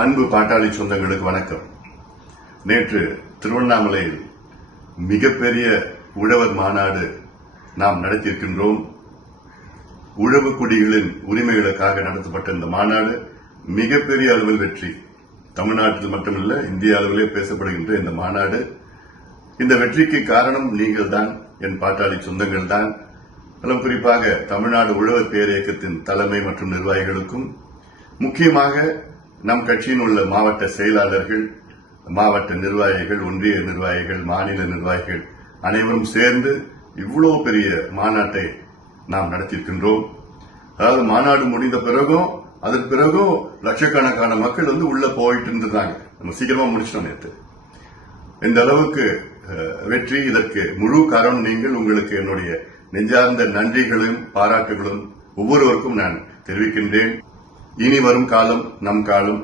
அன்பு பாட்டாளி சொந்தங்களுக்கு வணக்கம். நேற்று திருவண்ணாமலையில் மிகப்பெரிய உழவர் மாநாடு நாம் நடத்தியிருக்கின்றோம். உழவு குடிகளின் உரிமைகளுக்காக நடத்தப்பட்ட இந்த மாநாடு மிகப்பெரிய அளவில் வெற்றி. தமிழ்நாட்டில் மட்டுமல்ல, இந்திய அளவிலே பேசப்படுகின்ற இந்த மாநாடு, இந்த வெற்றிக்கு காரணம் நீங்கள் தான், என் பாட்டாளி சொந்தங்கள் தான். அதிலும் குறிப்பாக தமிழ்நாடு உழவர் பேரியக்கத்தின் தலைமை மற்றும் நிர்வாகிகளுக்கும், முக்கியமாக நம் கட்சியின் உள்ள மாவட்ட செயலாளர்கள், மாவட்ட நிர்வாகிகள், ஒன்றிய நிர்வாகிகள், மாநில நிர்வாகிகள் அனைவரும் சேர்ந்து இவ்வளவு பெரிய மாநாட்டை நாம் நடத்தியிருக்கின்றோம். அதாவது மாநாடு முடிந்த பிறகும் அதற்கு பிறகும் லட்சக்கணக்கான மக்கள் உள்ள போயிட்டு இருந்திருந்தாங்க. நம்ம சீக்கிரமா முடிச்சிட்டோம் நேற்று. இந்த அளவுக்கு வெற்றி, இதற்கு முழு காரணம் நீங்கள். உங்களுக்கு என்னுடைய நெஞ்சார்ந்த நன்றிகளும் பாராட்டுகளும் ஒவ்வொருவருக்கும் நான் தெரிவிக்கின்றேன். இனி வரும் காலம் நம் காலம்.